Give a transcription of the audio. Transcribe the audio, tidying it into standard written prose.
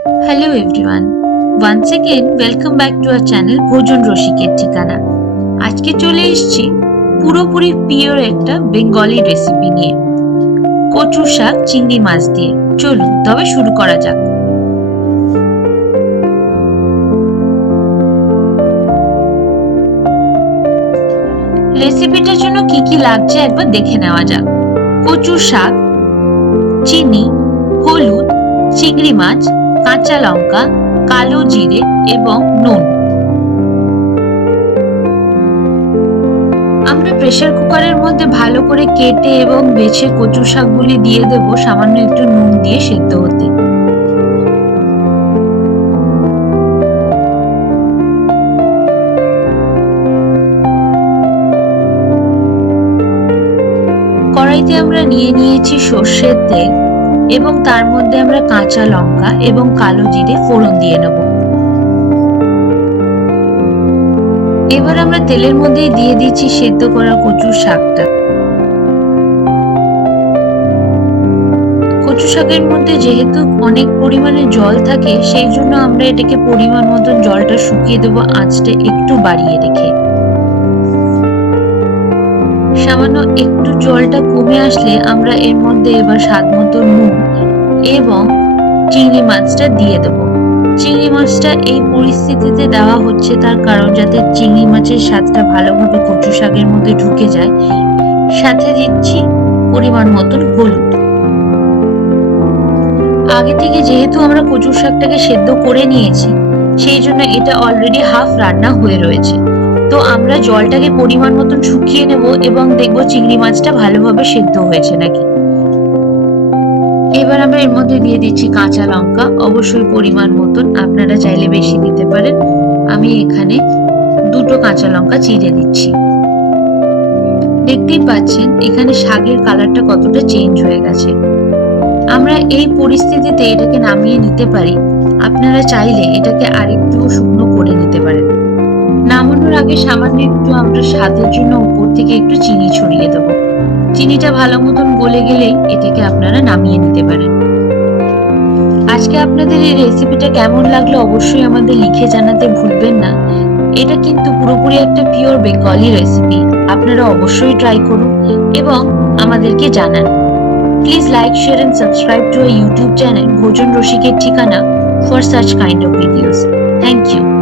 Hello everyone. Once again welcome back to our channel ভোজন রসিকের ঠিকানা। আজকে চলে এসেছি পুরোপুরি পিওর একটা বেঙ্গলি রেসিপি নিয়ে, কচু শাক চিংড়ি মাছ দিয়ে। চলুন তবে শুরু করা যাক। রেসিপিটার জন্য কি কি লাগছে একবার দেখে নেওয়া যাক। কচু শাক, চিনি, হলুদ, চিংড়ি মাছ, কাঁচা লঙ্কা, কালো জিরে এবং নুন। আমরা প্রেসার কুকারের মধ্যে ভালো করে কেটে এবং বেছে কচু শাকগুলি দিয়ে দেব সামান্য একটু নুন দিয়ে সেদ্ধ হতে। কড়াইতে আমরা নিয়ে নিয়েছি সর্ষের তেল এবং তার মধ্যে আমরা কাঁচা লঙ্কা এবং কালো জিরে ফোড়ন দিয়ে নেব। এবার আমরা তেলের মধ্যে দিয়ে দিচ্ছি সেদ্ধ করা কচু শাকটা। কচু শাকের মধ্যে যেহেতু অনেক পরিমাণে জল থাকে, সেই জন্য আমরা এটাকে পরিমাণ মতন জলটা শুকিয়ে দেবো আঁচটা একটু বাড়িয়ে রেখে। সামান্য একটু জলটা কমে আসলে আমরা এর মধ্যে এবার স্বাদ মতো নুন এবং চিংড়ি মাছটা দিয়ে দেব। চিংড়ি মাছটা এই পরিস্থিতিতে দেওয়া হচ্ছে তার কারণ যাতে চিংড়ি মাছের স্বাদটা ভালোভাবে কচু শাকের মধ্যে ঢুকে যায়। সাথে দিচ্ছি পরিমাণ মতন হলুদ। আগে থেকে যেহেতু আমরা কচু শাকটাকে সেদ্ধ করে নিয়েছি, সেই জন্য এটা অলরেডি হাফ রান্না হয়ে রয়েছে। তো আমরা জলটাকে পরিমাণ মতন শুকিয়ে নেব এবং দেখবো চিংড়ি মাছটা ভালোভাবে সেদ্ধ হয়েছে নাকি। এবার আমরা এর মধ্যে দিয়ে দিচ্ছি কাঁচা লঙ্কা, অবশ্যই পরিমাণ মতন, আপনারা চাইলে বেশি দিতে পারেন। আমি এখানে দুটো কাঁচা লঙ্কা চিড়ে দিচ্ছি। দেখতেই পাচ্ছেন এখানে শাকের কালারটা কতটা চেঞ্জ হয়ে গেছে। আমরা এই পরিস্থিতিতে এটাকে নামিয়ে নিতে পারি। আপনারা চাইলে এটাকে আরেকটু শুকনো করে নিতে পারেন। নামানোর আগে সামান্য একটু আমরা স্বাদের জন্য উপর থেকে একটু চিনি ছড়িয়ে দেব। চিনিটা ভালো মতন গলে গেলেই এটাকে আপনারা নামিয়ে নিতে পারেন। আজকে আপনাদের এই রেসিপিটা কেমন লাগলো অবশ্যই আমাদের লিখে জানাতে ভুলবেন না। এটা কিন্তু পুরোপুরি একটা পিওর বেঙ্গলি রেসিপি। আপনারা অবশ্যই ট্রাই করুন এবং আমাদেরকে জানান। Please like, share and subscribe to our YouTube channel ভোজন রসিকের ঠিকানা for such kind of videos. Thank you.